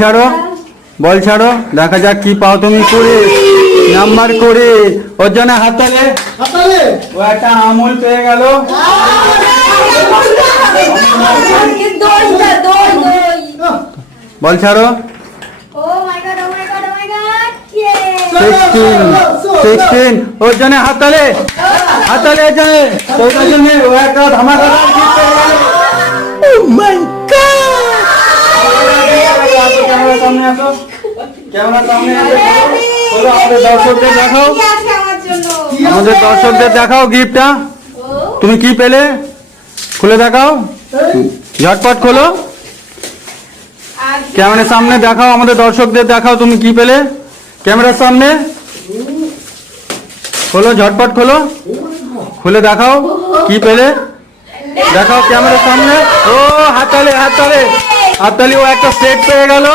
ছাড়ো, বল ছাড়ো, দেখা যাক কি পাও তুমি। 20 নাম্বার 20। ওর জন্য হাততালি। ও একটা আমুল পেয়ে গেল। বল ছাড়ো। 16 ওর জন্য হাততালি। হাততালি এর জন্য। তোর জন্য ও একটা ধামাকাদার gift পেয়ে গেল। ও মাই গড! ক্যামেরা সামনে আসো। ক্যামেরা সামনে এসে বলো, আমাদের দর্শকদের দেখাও। আমাদের দর্শকদের দেখাও গিফটটা। তুমি কি পেলে খুলে দেখাও, ঝটপট খোলো। ক্যামেরার সামনে দেখাও, আমাদের দর্শকদের দেখাও তুমি কি পেলে। ক্যামেরার সামনে খোলো, ঝটপট খোলো, খুলে দেখাও কি পেলে। দেখাও ক্যামেরার সামনে। ও হাততালি, হাততালি, হাততালি। ও একটা সেট পেয়ে গেল।